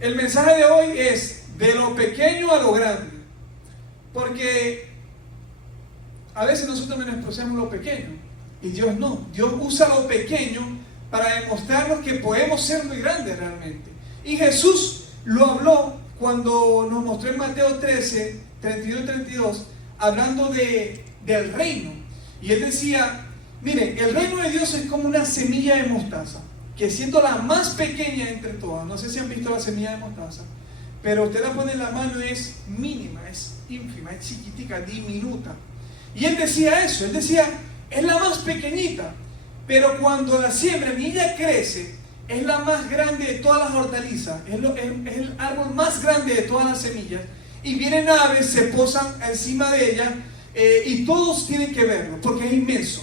El mensaje de hoy es de lo pequeño a lo grande, porque a veces nosotros menospreciamos lo pequeño y Dios no. Dios usa lo pequeño para demostrarnos que podemos ser muy grandes realmente. Y Jesús lo habló cuando nos mostró en Mateo 13, 31 y 32, hablando del reino. Y él decía, miren, el reino de Dios es como una semilla de mostaza, que siendo la más pequeña entre todas, no sé si han visto la semilla de mostaza, pero usted la pone en la mano y es mínima, es ínfima, es chiquitica, diminuta. Y él decía eso, él decía, es la más pequeñita, pero cuando la siembra y ella crece, es la más grande de todas las hortalizas, es el árbol más grande de todas las semillas, y vienen aves, se posan encima de ella, y todos tienen que verlo, porque es inmenso.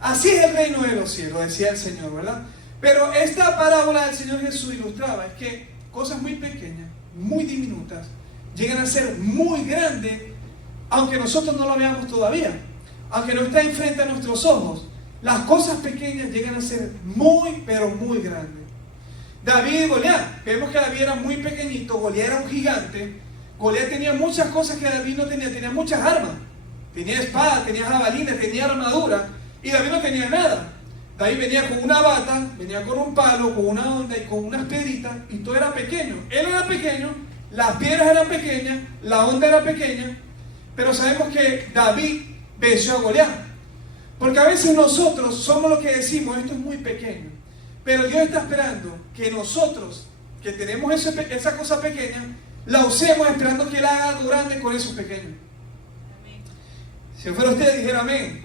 Así es el reino de los cielos, decía el Señor, ¿verdad? Pero esta parábola del Señor Jesús ilustraba es que cosas muy pequeñas, muy diminutas, llegan a ser muy grandes, aunque nosotros no lo veamos todavía, aunque no está enfrente a nuestros ojos. Las cosas pequeñas llegan a ser muy, pero muy grandes. David y Goliat, vemos que David era muy pequeñito, Goliat era un gigante. Goliat tenía muchas cosas que David no tenía, tenía muchas armas, tenía espada, tenía jabalina, tenía armadura, y David no tenía nada. David venía con una bata, venía con un palo, con una onda y con unas piedritas, y todo era pequeño. Él era pequeño, las piedras eran pequeñas, la onda era pequeña, pero sabemos que David venció a Goliat. Porque a veces nosotros somos los que decimos, esto es muy pequeño, pero Dios está esperando que nosotros, que tenemos esa cosa pequeña, la usemos esperando que Él haga algo grande con esos pequeños. Amén. Si fuera usted, dijera amén.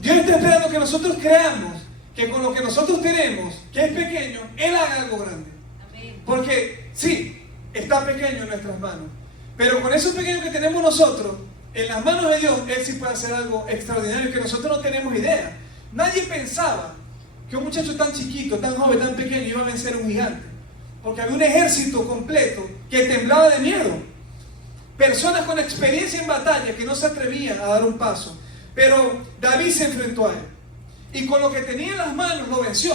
Dios está esperando que nosotros creamos que con lo que nosotros tenemos, que es pequeño, Él haga algo grande. Amén. Porque sí, está pequeño en nuestras manos, pero con eso pequeño que tenemos nosotros, en las manos de Dios, Él sí puede hacer algo extraordinario que nosotros no tenemos idea. Nadie pensaba que un muchacho tan chiquito, tan joven, tan pequeño iba a vencer a un gigante, porque había un ejército completo que temblaba de miedo. Personas con experiencia en batalla que no se atrevían a dar un paso. Pero David se enfrentó a él y con lo que tenía en las manos lo venció.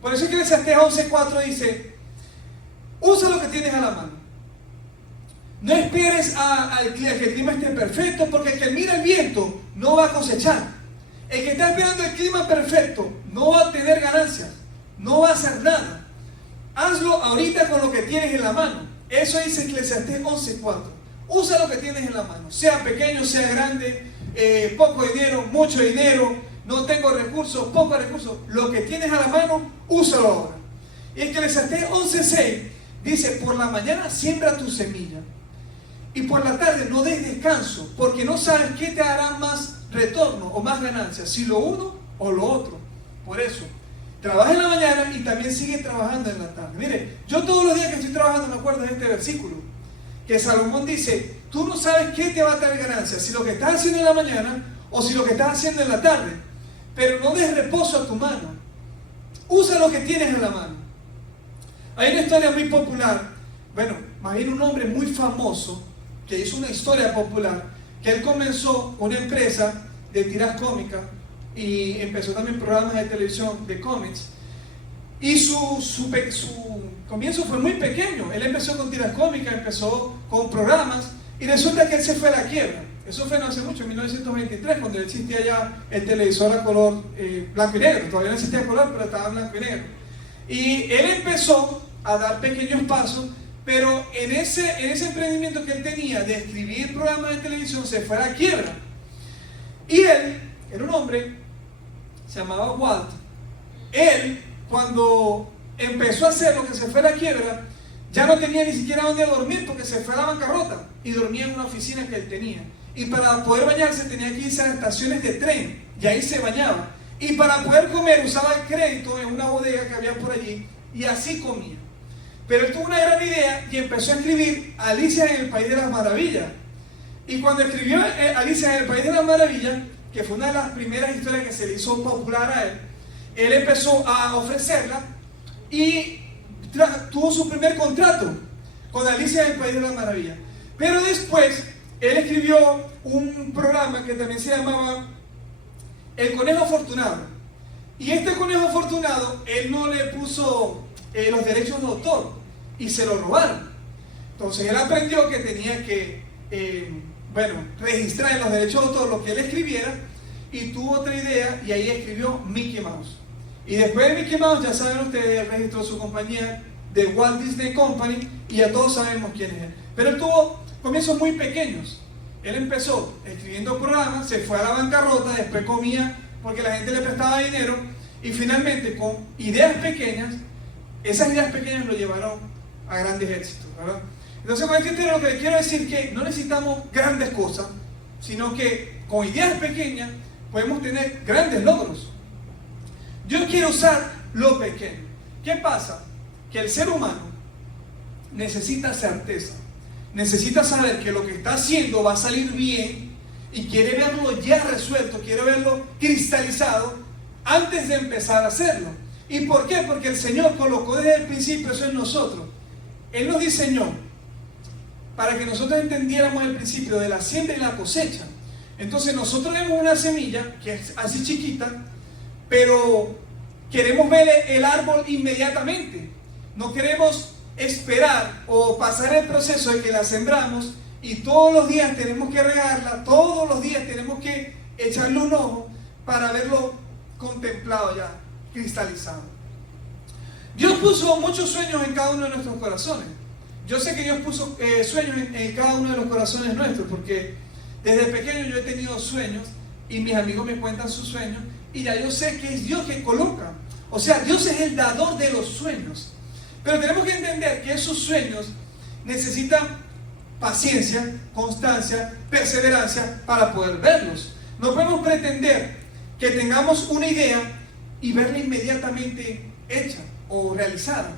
Por eso es que Eclesiastés 11:4 dice, usa lo que tienes a la mano. No esperes a que el clima esté perfecto, porque el que mira el viento no va a cosechar. El que está esperando el clima perfecto no va a tener ganancias, no va a hacer nada. Hazlo ahorita con lo que tienes en la mano. Eso dice Eclesiastés 11:4. Usa lo que tienes en la mano, sea pequeño, sea grande, poco dinero, mucho dinero, no tengo recursos, pocos recursos. Lo que tienes a la mano, úsalo ahora. Y Eclesiastés 11:6 dice, por la mañana siembra tu semilla y por la tarde no des descanso, porque no sabes qué te hará más retorno o más ganancia, si lo uno o lo otro. Por eso, trabaja en la mañana y también sigue trabajando en la tarde. Mire, yo todos los días que estoy trabajando me acuerdo de este versículo, que Salomón dice, tú no sabes qué te va a traer ganancia, si lo que estás haciendo en la mañana o si lo que estás haciendo en la tarde, pero no des reposo a tu mano. Usa lo que tienes en la mano. Hay una historia muy popular, bueno, más bien un hombre muy famoso, que hizo una historia popular, que él comenzó una empresa de tiras cómicas y empezó también programas de televisión de cómics, y su comienzo fue muy pequeño. Él empezó con tiras cómicas, empezó con programas, y resulta que él se fue a la quiebra. Eso fue no hace mucho, en 1923, cuando existía ya el televisor a color blanco y negro. Todavía no existía color, pero estaba blanco y negro. Y él empezó a dar pequeños pasos, pero en ese emprendimiento que él tenía de escribir programas de televisión, se fue a la quiebra. Y él era un hombre, se llamaba Walt. Él, cuando empezó a hacer lo que se fue a la quiebra, ya no tenía ni siquiera dónde dormir, porque se fue a la bancarrota y dormía en una oficina que él tenía. Y para poder bañarse tenía que irse a las estaciones de tren, y ahí se bañaba. Y para poder comer usaba el crédito en una bodega que había por allí, y así comía. Pero él tuvo una gran idea y empezó a escribir Alicia en el País de las Maravillas. Y cuando escribió Alicia en el País de las Maravillas, que fue una de las primeras historias que se le hizo popular a él, él empezó a ofrecerla y tuvo su primer contrato con Alicia en el País de las Maravillas. Pero después él escribió un programa que también se llamaba El Conejo Afortunado. Y este Conejo Afortunado, él no le puso los derechos de autor. y se lo robaron. Entonces él aprendió que tenía que, registrar en los derechos de autor lo que él escribiera, y tuvo otra idea y ahí escribió Mickey Mouse. Y después de Mickey Mouse, ya saben ustedes, él registró su compañía de Walt Disney Company y ya todos sabemos quién es él. Pero él tuvo comienzos muy pequeños. Él empezó escribiendo programas, se fue a la bancarrota, después comía porque la gente le prestaba dinero y finalmente con ideas pequeñas, esas ideas pequeñas lo llevaron a grandes éxitos, ¿verdad? Entonces con este tema lo que les quiero decir es que no necesitamos grandes cosas, sino que con ideas pequeñas podemos tener grandes logros. Dios quiere usar lo pequeño. ¿Qué pasa? Que el ser humano necesita certeza, necesita saber que lo que está haciendo va a salir bien y quiere verlo ya resuelto, quiere verlo cristalizado antes de empezar a hacerlo. ¿Y por qué? Porque el Señor colocó desde el principio eso en nosotros. Él nos diseñó para que nosotros entendiéramos el principio de la siembra y la cosecha. Entonces nosotros vemos una semilla que es así chiquita, pero queremos ver el árbol inmediatamente. No queremos esperar o pasar el proceso de que la sembramos y todos los días tenemos que regarla, todos los días tenemos que echarle un ojo para verlo contemplado ya, cristalizado. Dios puso muchos sueños en cada uno de nuestros corazones. Yo sé que Dios puso sueños en cada uno de los corazones nuestros, porque desde pequeño yo he tenido sueños y mis amigos me cuentan sus sueños y ya yo sé que es Dios que coloca. O sea, Dios es el dador de los sueños. Pero tenemos que entender que esos sueños necesitan paciencia, constancia, perseverancia para poder verlos. No podemos pretender que tengamos una idea y verla inmediatamente hecha o realizada.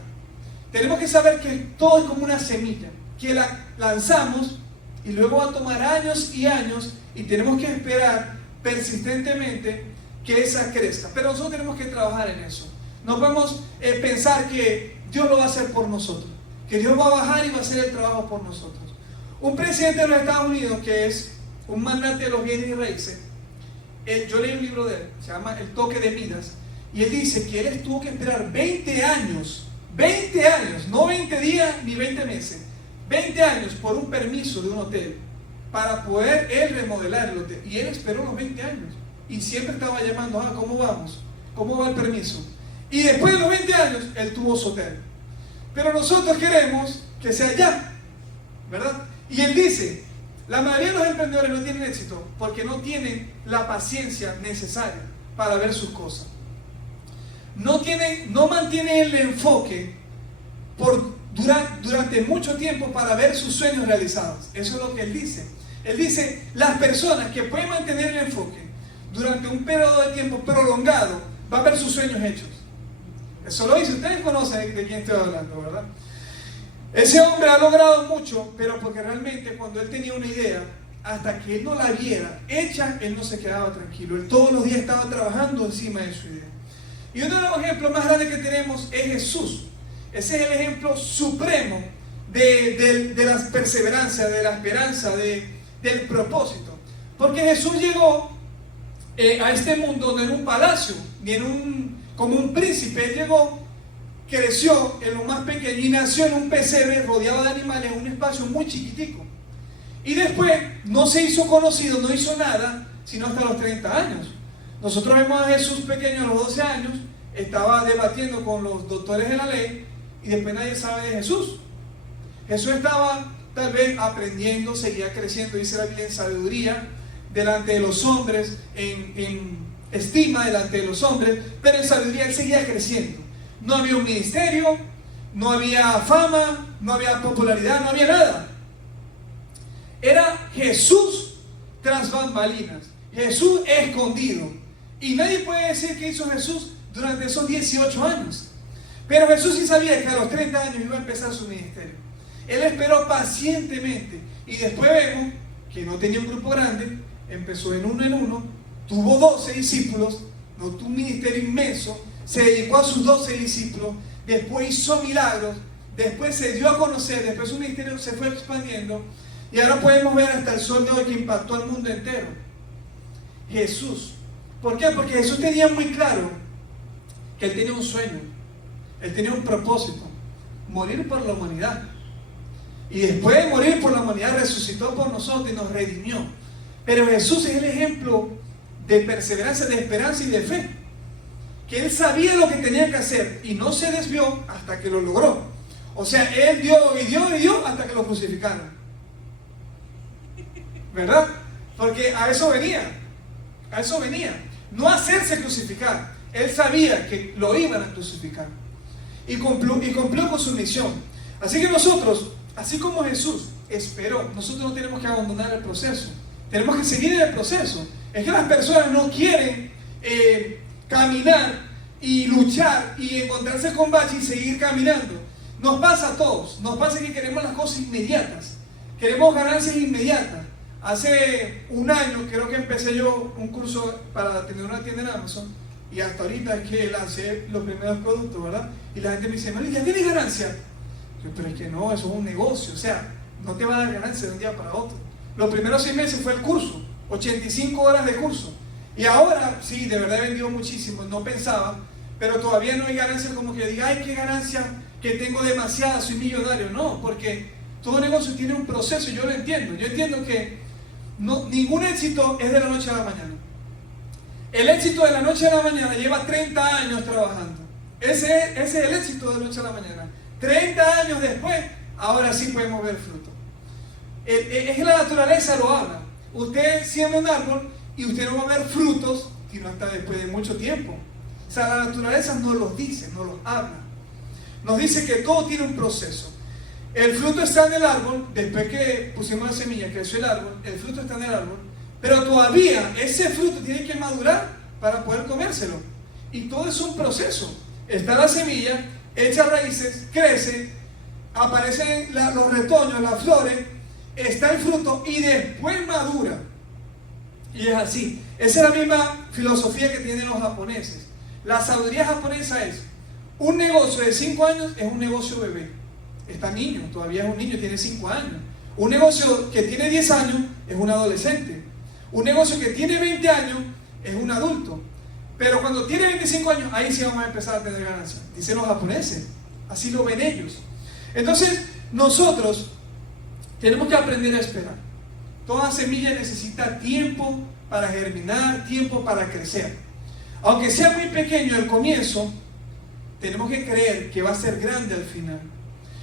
Tenemos que saber que todo es como una semilla, que la lanzamos y luego va a tomar años y años y tenemos que esperar persistentemente que esa crezca. Pero nosotros tenemos que trabajar en eso. No podemos pensar que Dios lo va a hacer por nosotros, que Dios va a bajar y va a hacer el trabajo por nosotros. Un presidente de los Estados Unidos, que es un magnate de los bienes y raíces, yo leí un libro de él, se llama El toque de Midas, y él dice que él tuvo que esperar 20 años, no 20 días ni 20 meses, 20 años por un permiso de un hotel para poder él remodelar el hotel. Y él esperó los 20 años y siempre estaba llamando, ¿cómo vamos? ¿Cómo va el permiso? Y después de los 20 años, él tuvo su hotel. Pero nosotros queremos que sea ya, ¿verdad? Y él dice, la mayoría de los emprendedores no tienen éxito porque no tienen la paciencia necesaria para ver sus cosas. No mantienen el enfoque durante mucho tiempo para ver sus sueños realizados. Eso es lo que él dice. Él dice, las personas que pueden mantener el enfoque durante un periodo de tiempo prolongado, van a ver sus sueños hechos. Eso lo dice, ustedes conocen de quién estoy hablando, ¿verdad? Ese hombre ha logrado mucho, pero porque realmente cuando él tenía una idea, hasta que él no la viera hecha, él no se quedaba tranquilo. Él todos los días estaba trabajando encima de su idea. Y uno de los ejemplos más grandes que tenemos es Jesús. Ese es el ejemplo supremo de la perseverancia, de la esperanza, del propósito. Porque Jesús llegó a este mundo no en un palacio, ni como un príncipe. Él llegó, creció en lo más pequeño y nació en un pesebre rodeado de animales en un espacio muy chiquitico. Y después no se hizo conocido, no hizo nada, sino hasta los 30 años. Nosotros vemos a Jesús pequeño a los 12 años, estaba debatiendo con los doctores de la ley y después nadie sabe de Jesús. Jesús estaba tal vez aprendiendo, seguía creciendo, dice la Biblia, en sabiduría delante de los hombres, en estima delante de los hombres, pero en sabiduría él seguía creciendo. No había un ministerio, no había fama, no había popularidad, no había nada. Era Jesús tras bambalinas, Jesús escondido. Y nadie puede decir qué hizo Jesús durante esos 18 años. Pero Jesús sí sabía que a los 30 años iba a empezar su ministerio. Él esperó pacientemente y después vemos que no tenía un grupo grande, empezó en uno, tuvo 12 discípulos, no tuvo un ministerio inmenso, se dedicó a sus 12 discípulos, después hizo milagros, después se dio a conocer, después su ministerio se fue expandiendo y ahora podemos ver hasta el sol de hoy que impactó al mundo entero. Jesús. ¿Por qué? Porque Jesús tenía muy claro que él tenía un sueño, él tenía un propósito morir por la humanidad. Y después de morir por la humanidad resucitó por nosotros y nos redimió. Pero Jesús es el ejemplo de perseverancia, de esperanza y de fe. Que Él sabía lo que tenía que hacer y no se desvió hasta que lo logró. O sea, Él dio y dio y dio hasta que lo crucificaron. ¿Verdad? Porque a eso venía. A eso venía. No hacerse crucificar. Él sabía que lo iban a crucificar. Y cumplió con su misión. Así que nosotros, así como Jesús esperó, nosotros no tenemos que abandonar el proceso. Tenemos que seguir en el proceso. Es que las personas no quieren caminar y luchar y encontrarse con baches y seguir caminando. Nos pasa a todos. Nos pasa que queremos las cosas inmediatas. Queremos ganancias inmediatas. Hace un año creo que empecé yo un curso para tener una tienda en Amazon. Y hasta ahorita es que lancé los primeros productos, ¿verdad? Y la gente me dice, Manuel, ¿ya tienes ganancia? Yo, pero es que no, eso es un negocio. O sea, no te va a dar ganancia de un día para otro. Los primeros 6 meses fue el curso. 85 horas de curso. Y ahora, sí, de verdad he vendido muchísimo. No pensaba, pero todavía no hay ganancia como que diga, ay, qué ganancia, que tengo demasiada, soy millonario. No, porque todo negocio tiene un proceso. Yo lo entiendo. Yo entiendo que ningún éxito es de la noche a la mañana. El éxito de la noche a la mañana lleva 30 años trabajando. Ese es el éxito de la noche a la mañana. 30 años después, ahora sí podemos ver fruto. Es que la naturaleza lo habla. Usted siembra un árbol y usted no va a ver frutos sino hasta después de mucho tiempo. O sea, la naturaleza nos los dice, nos los habla. Nos dice que todo tiene un proceso. El fruto está en el árbol, después que pusimos la semilla, creció el árbol, el fruto está en el árbol, pero todavía ese fruto tiene que madurar para poder comérselo. Y todo es un proceso. Está la semilla, echa raíces, crece, aparecen los retoños, las flores, está el fruto y después madura. Y es así. Esa es la misma filosofía que tienen los japoneses. La sabiduría japonesa es: un negocio de 5 años es un negocio bebé. Está niño, todavía es un niño, tiene 5 años. Un negocio que tiene 10 años es un adolescente. Un negocio que tiene 20 años es un adulto. Pero cuando tiene 25 años, ahí sí vamos a empezar a tener ganancias. Dicen los japoneses. Así lo ven ellos. Entonces, nosotros tenemos que aprender a esperar. Toda semilla necesita tiempo para germinar, tiempo para crecer. Aunque sea muy pequeño al comienzo, tenemos que creer que va a ser grande al final.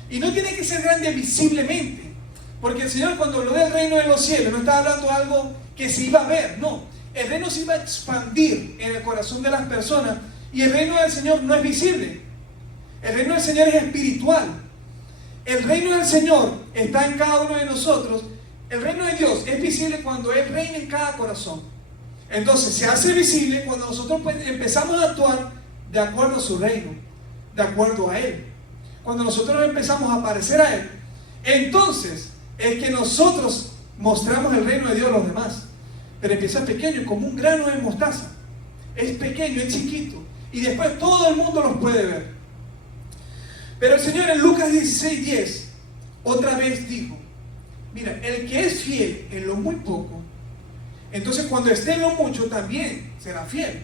Y no tiene que ser grande visiblemente, porque el Señor, cuando habló del reino de los cielos, no estaba hablando de algo que se iba a ver, no. El reino se iba a expandir en el corazón de las personas, y el reino del Señor no es visible. El reino del Señor es espiritual. El reino del Señor está en cada uno de nosotros. El reino de Dios es visible cuando Él reina en cada corazón. Entonces se hace visible cuando nosotros empezamos a actuar de acuerdo a su reino, de acuerdo a Él. Cuando nosotros empezamos a parecer a Él, entonces es que nosotros mostramos el reino de Dios a los demás. Pero empieza pequeño, como un grano de mostaza. Es pequeño, es chiquito, y después todo el mundo los puede ver. Pero el Señor en Lucas 16:10 otra vez dijo: mira, el que es fiel en lo muy poco, entonces cuando esté en lo mucho también será fiel.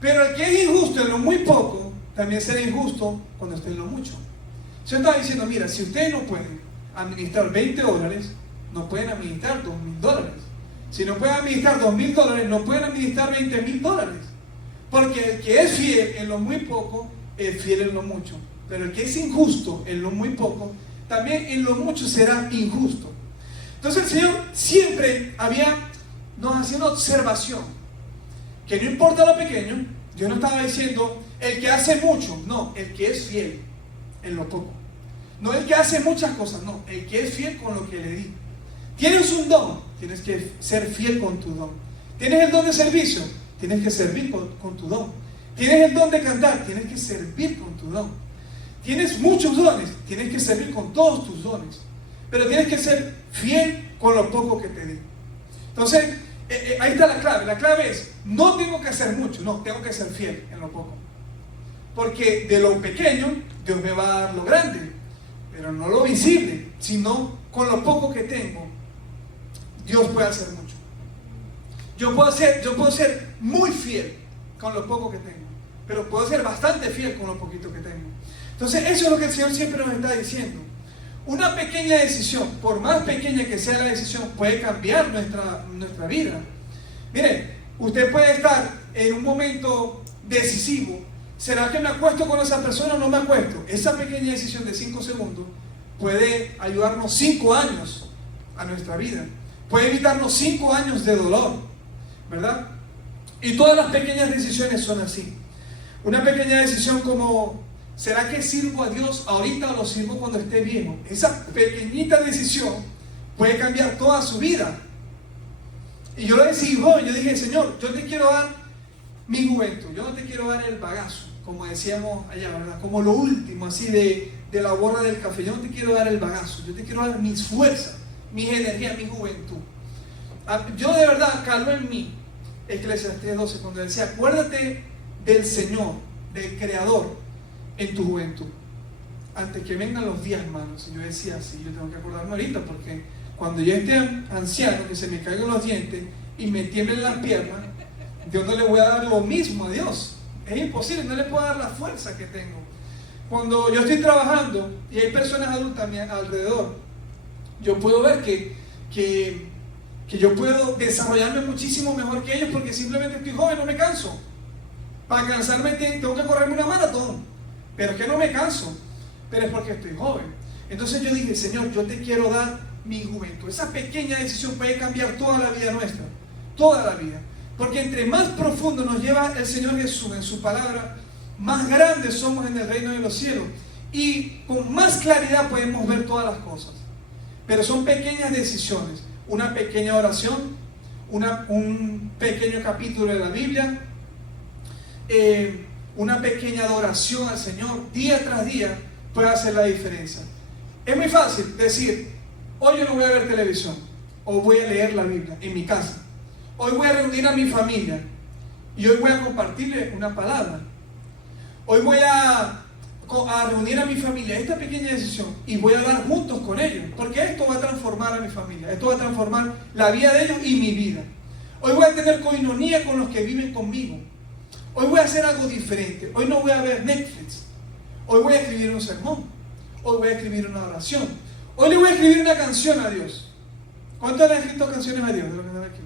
Pero el que es injusto en lo muy poco, también será injusto cuando esté en lo mucho. Yo estaba diciendo, mira, si ustedes no pueden administrar $20, no pueden administrar $2,000. Si no pueden administrar $2,000, no pueden administrar $20,000. Porque el que es fiel en lo muy poco, es fiel en lo mucho. Pero el que es injusto en lo muy poco, también en lo mucho será injusto. Entonces el Señor siempre nos hacía una observación, que no importa lo pequeño. Yo no estaba diciendo el que hace mucho, no, el que es fiel en lo poco. No el que hace muchas cosas, no, el que es fiel con lo que le di. Tienes un don, tienes que ser fiel con tu don. Tienes el don de servicio, tienes que servir con tu don. Tienes el don de cantar, tienes que servir con tu don. Tienes muchos dones, tienes que servir con todos tus dones. Pero tienes que ser fiel con lo poco que te di. Entonces, ahí está la clave. La clave es: no tengo que hacer mucho, no, tengo que ser fiel en lo poco. Porque de lo pequeño, Dios me va a dar lo grande. Pero no lo visible, sino con lo poco que tengo, Dios puede hacer mucho. Yo puedo ser muy fiel con lo poco que tengo, pero puedo ser bastante fiel con lo poquito que tengo. Entonces eso es lo que el Señor siempre nos está diciendo. Una pequeña decisión, por más pequeña que sea la decisión, puede cambiar nuestra vida. Mire, usted puede estar en un momento decisivo. ¿Será que me acuesto con esa persona o no me acuesto? Esa pequeña decisión de 5 segundos puede ayudarnos 5 años a nuestra vida. Puede evitarnos 5 años de dolor, ¿verdad? Y todas las pequeñas decisiones son así. Una pequeña decisión como, ¿será que sirvo a Dios ahorita o lo sirvo cuando esté viejo? Esa pequeñita decisión puede cambiar toda su vida. Y yo lo decidí joven, yo dije, Señor, yo te quiero dar mi juventud, yo no te quiero dar el bagazo, como decíamos allá, ¿verdad? Como lo último, así de la borra del café. Yo no te quiero dar el bagazo, yo te quiero dar mis fuerzas, mis energías, mi juventud. Yo de verdad caló en mí Eclesiastés 12 cuando decía, acuérdate del Señor, del Creador en tu juventud, antes que vengan los días malos. Y yo decía, sí, yo tengo que acordarme ahorita, porque cuando yo esté anciano, que se me caigan los dientes y me tiemblen las piernas, yo no le voy a dar lo mismo a Dios. Es imposible, no le puedo dar la fuerza que tengo. Cuando yo estoy trabajando y hay personas adultas a mi alrededor, yo puedo ver que yo puedo desarrollarme muchísimo mejor que ellos, porque simplemente estoy joven, no me canso. Para cansarme tengo que correrme una maratón, pero es que no me canso, pero es porque estoy joven. Entonces yo dije, Señor, yo te quiero dar mi juventud. Esa pequeña decisión puede cambiar toda la vida nuestra, toda la vida. Porque entre más profundo nos lleva el Señor Jesús en su palabra, más grandes somos en el reino de los cielos y con más claridad podemos ver todas las cosas. Pero son pequeñas decisiones, una pequeña oración, un pequeño capítulo de la Biblia, una pequeña adoración al Señor día tras día puede hacer la diferencia. Es muy fácil decir, hoy yo no voy a ver televisión, o voy a leer la Biblia en mi casa. Hoy voy a reunir a mi familia y hoy voy a compartirle una palabra. Hoy voy a reunir a mi familia, esta pequeña decisión, y voy a dar juntos con ellos, porque esto va a transformar a mi familia, esto va a transformar la vida de ellos y mi vida. Hoy voy a tener coinonía con los que viven conmigo. Hoy voy a hacer algo diferente. Hoy no voy a ver Netflix. Hoy voy a escribir un sermón. Hoy voy a escribir una oración. Hoy le voy a escribir una canción a Dios. ¿Cuántos le han escrito canciones a Dios de los que están aquí?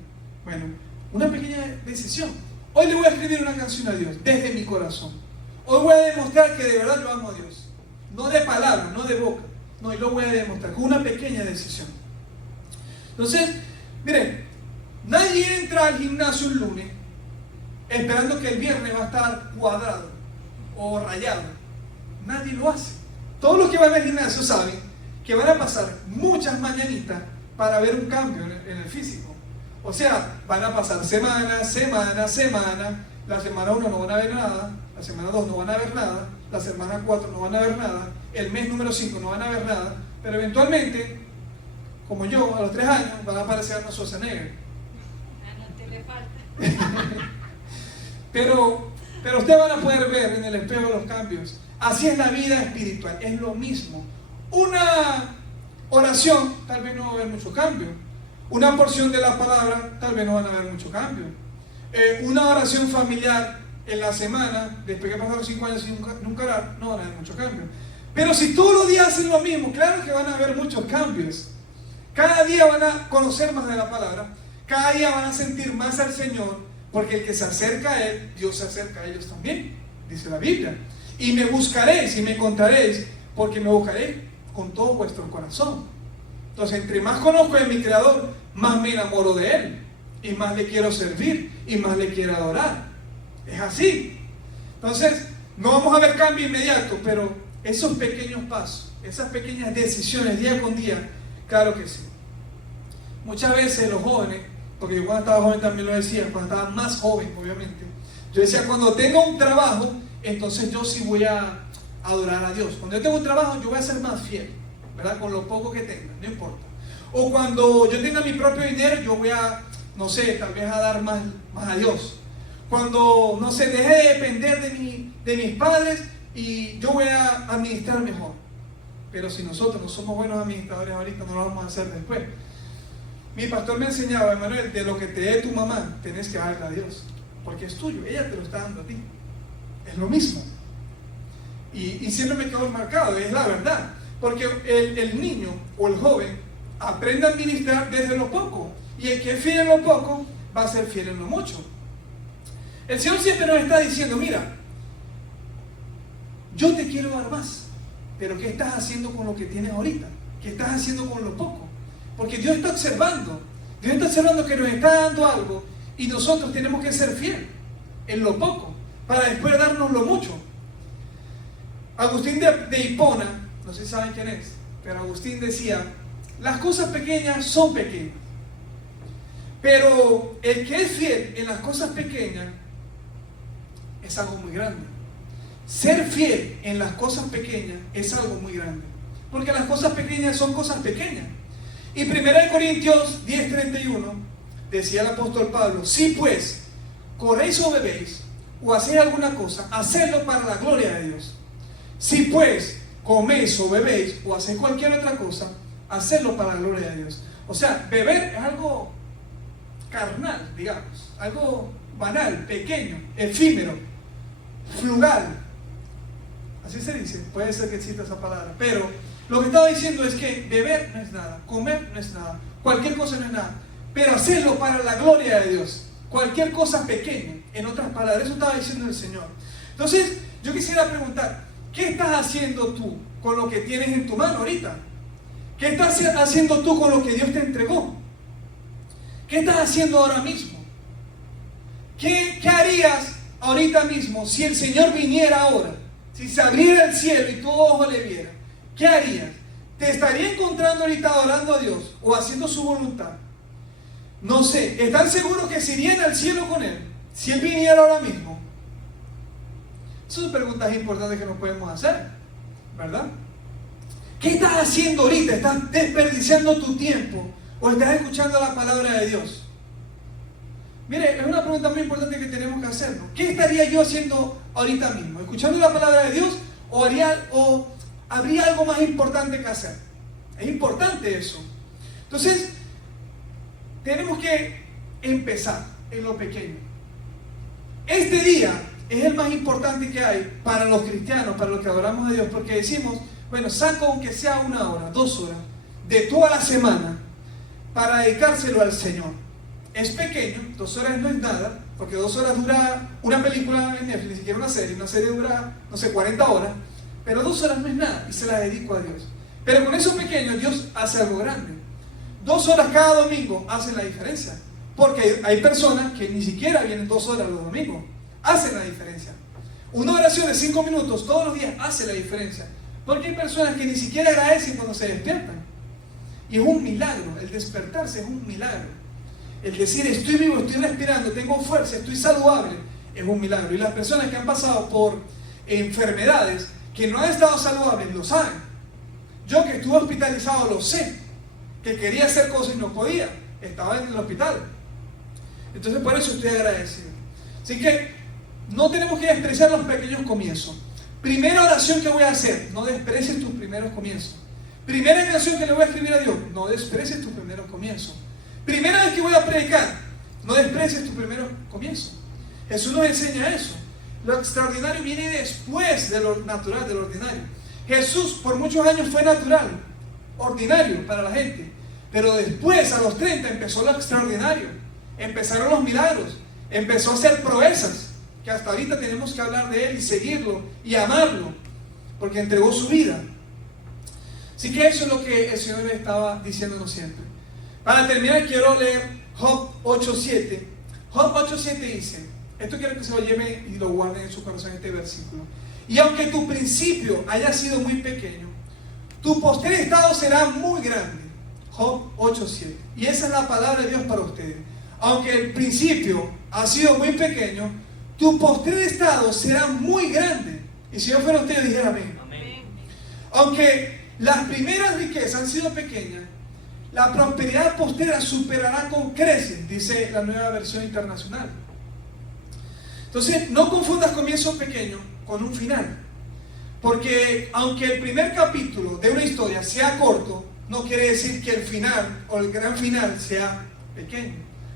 Bueno, una pequeña decisión. Hoy le voy a escribir una canción a Dios desde mi corazón. Hoy voy a demostrar que de verdad yo amo a Dios. No de palabras, no de boca. No, y lo voy a demostrar con una pequeña decisión. Entonces, miren, nadie entra al gimnasio un lunes esperando que el viernes va a estar cuadrado o rayado. Nadie lo hace. Todos los que van al gimnasio saben que van a pasar muchas mañanitas para ver un cambio en el físico. O sea, van a pasar semana. La semana 1 no van a ver nada, la semana 2 no van a ver nada, la semana 4 no van a ver nada, el mes número 5 no van a ver nada, pero eventualmente, como yo, a los 3 años, van a aparecer Arnold Schwarzenegger. No te le falta. Pero ustedes van a poder ver en el espejo los cambios. Así es la vida espiritual, es lo mismo. Una oración, tal vez no va a haber mucho cambio. Una porción de la palabra, tal vez no van a haber mucho cambio. Una oración familiar en la semana, después que pasaron 5 años sin nunca orar, no van a haber mucho cambio. Pero si todos los días hacen lo mismo, claro que van a haber muchos cambios. Cada día van a conocer más de la palabra, cada día van a sentir más al Señor, porque el que se acerca a Él, Dios se acerca a ellos también, dice la Biblia. Y me buscaréis y me encontraréis, porque me buscaréis con todo vuestro corazón. Entonces, entre más conozco de mi Creador, más me enamoro de Él, y más le quiero servir, y más le quiero adorar. Es así. Entonces, no vamos a ver cambio inmediato, pero esos pequeños pasos, esas pequeñas decisiones día con día, claro que sí. Muchas veces los jóvenes, porque yo cuando estaba joven también lo decía, cuando estaba más joven obviamente, yo decía, cuando tenga un trabajo, entonces yo sí voy a adorar a Dios. Cuando yo tengo un trabajo, yo voy a ser más fiel, ¿verdad? Con lo poco que tenga, no importa. O cuando yo tenga mi propio dinero, yo voy a, no sé, tal vez a dar más a Dios. Cuando, no sé, deje de depender de mis padres y yo voy a administrar mejor. Pero si nosotros no somos buenos administradores ahorita, no lo vamos a hacer después. Mi pastor me enseñaba, Emanuel, de lo que te dé tu mamá, tenés que darle a Dios, porque es tuyo, ella te lo está dando a ti. Es lo mismo. Y siempre me quedo marcado, es la verdad. Porque el niño o el joven aprende a administrar desde lo poco. Y el que es fiel en lo poco va a ser fiel en lo mucho. El Señor siempre nos está diciendo, mira, yo te quiero dar más, pero ¿qué estás haciendo con lo que tienes ahorita? ¿Qué estás haciendo con lo poco? Porque Dios está observando que nos está dando algo y nosotros tenemos que ser fieles en lo poco para después darnos lo mucho. Agustín de Hipona, no sé si saben quién es, pero Agustín decía, las cosas pequeñas son pequeñas, pero el que es fiel en las cosas pequeñas es algo muy grande. Ser fiel en las cosas pequeñas es algo muy grande, porque las cosas pequeñas son cosas pequeñas. Y 1 Corintios 10:31 decía el apóstol Pablo, si pues corréis o bebéis o hacéis alguna cosa, hacedlo para la gloria de Dios. Si pues coméis o bebéis o hacéis cualquier otra cosa, hacedlo para la gloria de Dios. O sea, beber es algo carnal, digamos, algo banal, pequeño, efímero, frugal. Así se dice, puede ser que exista esa palabra, pero lo que estaba diciendo es que beber no es nada, comer no es nada, cualquier cosa no es nada, pero hacerlo para la gloria de Dios, cualquier cosa pequeña, en otras palabras, eso estaba diciendo el Señor. Entonces, yo quisiera preguntar, ¿qué estás haciendo tú con lo que tienes en tu mano ahorita? ¿Qué estás haciendo tú con lo que Dios te entregó? ¿Qué estás haciendo ahora mismo? ¿Qué harías ahorita mismo si el Señor viniera ahora? Si se abriera el cielo y tu ojo le viera, ¿qué harías? ¿Te estaría encontrando ahorita adorando a Dios o haciendo su voluntad? No sé, ¿están seguros que se irían al cielo con Él si Él viniera ahora mismo? Esas son preguntas importantes que nos podemos hacer, ¿verdad? ¿Qué estás haciendo ahorita? ¿Estás desperdiciando tu tiempo o estás escuchando la palabra de Dios? Mire, es una pregunta muy importante que tenemos que hacernos. ¿Qué estaría yo haciendo ahorita mismo? ¿Escuchando la palabra de Dios o habría algo más importante que hacer? Es importante eso. Entonces, tenemos que empezar en lo pequeño. Este día es el más importante que hay para los cristianos, para los que adoramos a Dios, porque decimos, bueno, saco aunque sea 1 hora, 2 horas, de toda la semana para dedicárselo al Señor. Es pequeño, 2 horas no es nada, porque 2 horas dura una película en Netflix, ni siquiera una serie dura, no sé, 40 horas, pero 2 horas no es nada y se las dedico a Dios. Pero con eso pequeño Dios hace algo grande. 2 horas cada domingo hacen la diferencia, porque hay personas que ni siquiera vienen 2 horas los domingos, hacen la diferencia. Una oración de 5 minutos todos los días hace la diferencia, porque hay personas que ni siquiera agradecen cuando se despiertan. Y es un milagro, el despertarse es un milagro. El decir estoy vivo, estoy respirando, tengo fuerza, estoy saludable, es un milagro. Y las personas que han pasado por enfermedades, que no han estado saludables, lo saben. Yo que estuve hospitalizado lo sé, que quería hacer cosas y no podía, estaba en el hospital. Entonces por eso estoy agradecido. Así que no tenemos que despreciar los pequeños comienzos. Primera oración que voy a hacer, no desprecies tus primeros comienzos. Primera canción que le voy a escribir a Dios, no desprecies tus primeros comienzos. Primera vez que voy a predicar, no desprecies tus primeros comienzos. Jesús nos enseña eso. Lo extraordinario viene después de lo natural, de lo ordinario. Jesús por muchos años fue natural, ordinario para la gente. Pero después, a los 30, empezó lo extraordinario. Empezaron los milagros. Empezó a hacer proezas, que hasta ahorita tenemos que hablar de Él y seguirlo y amarlo, porque entregó su vida. Así que eso es lo que el Señor estaba diciéndonos siempre. Para terminar, quiero leer Job 8:7. Job 8:7 dice, esto quiero que se lo lleven y lo guarden en su corazón, este versículo. Y aunque tu principio haya sido muy pequeño, tu postrer estado será muy grande. Job 8:7. Y esa es la palabra de Dios para ustedes. Aunque el principio ha sido muy pequeño, tu postrer estado será muy grande. Y si yo fuera usted, dijera amén. Amén. Aunque las primeras riquezas han sido pequeñas, la prosperidad postrera superará con creces, dice la Nueva Versión Internacional. Entonces, no confundas comienzos pequeños con un final. Porque aunque el primer capítulo de una historia sea corto, no quiere decir que el final o el gran final sea pequeño.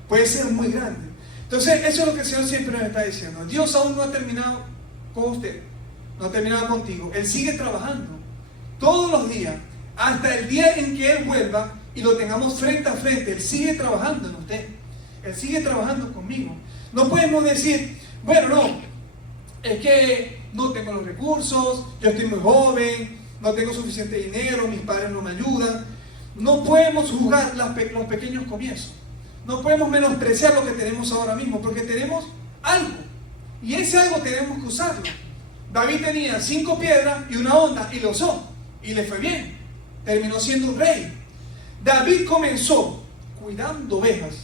Puede ser muy grande. Entonces, eso es lo que el Señor siempre nos está diciendo. Dios aún no ha terminado con usted. no ha terminado contigo. Él sigue trabajando todos los días, hasta el día en que Él vuelva y lo tengamos frente a frente. Él sigue trabajando en usted. Él sigue trabajando conmigo. No podemos decir, bueno, no, es que no tengo los recursos, yo estoy muy joven, no tengo suficiente dinero, mis padres no me ayudan. No podemos juzgar los pequeños comienzos. No podemos menospreciar lo que tenemos ahora mismo, porque tenemos algo. Y ese algo tenemos que usarlo. David tenía 5 piedras y una honda, y lo usó. Y le fue bien. Terminó siendo un rey. David comenzó cuidando ovejas.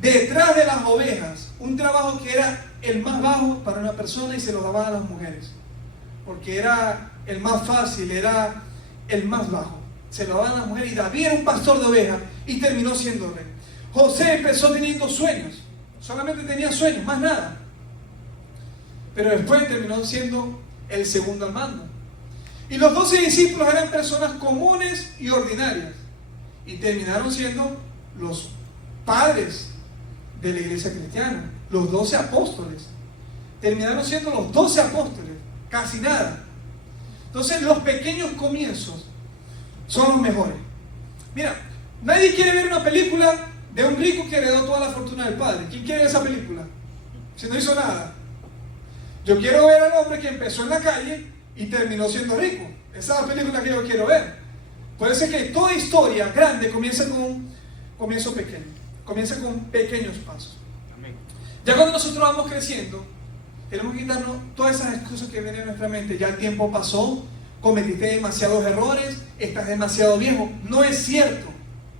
Detrás de las ovejas, un trabajo que era el más bajo para una persona, y se lo daban a las mujeres. Porque era el más fácil, era el más bajo. Se lo daban a las mujeres, y David era un pastor de ovejas y terminó siendo rey. José empezó teniendo sueños, solamente tenía sueños, más nada. Pero después terminó siendo el segundo al mando. Y los 12 discípulos eran personas comunes y ordinarias, y terminaron siendo los padres de la iglesia cristiana, los 12 apóstoles. Terminaron siendo los 12 apóstoles, casi nada. Entonces los pequeños comienzos son los mejores. Mira, nadie quiere ver una película de un rico que heredó toda la fortuna del padre. ¿Quién quiere ver esa película? Si no hizo nada. Yo quiero ver al hombre que empezó en la calle y terminó siendo rico. Esa es la película que yo quiero ver. Puede ser que toda historia grande comienza con un comienzo pequeño. Comienza con pequeños pasos. Amén. Ya cuando nosotros vamos creciendo, tenemos que quitarnos todas esas excusas que vienen en nuestra mente. Ya el tiempo pasó, cometiste demasiados errores, estás demasiado viejo. No es cierto.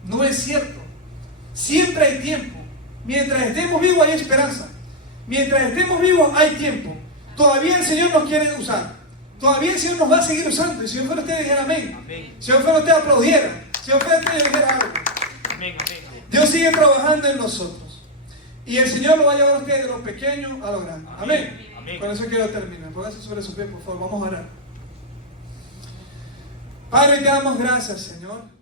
No es cierto. Siempre hay tiempo. Mientras estemos vivos hay esperanza. Mientras estemos vivos hay tiempo. Todavía el Señor nos quiere usar. Todavía el Señor nos va a seguir usando. Y si yo fuera usted, dijera amén. Amén. Si yo fuera usted, aplaudiera. Si yo fuera usted, dijera algo. Amén, amén. Dios sigue trabajando en nosotros. Y el Señor lo va a llevar a usted de lo pequeño a lo grande. Amén. Amén. Con eso quiero terminar. Póngase sobre su pie, por favor. Vamos a orar. Padre, te damos gracias, Señor.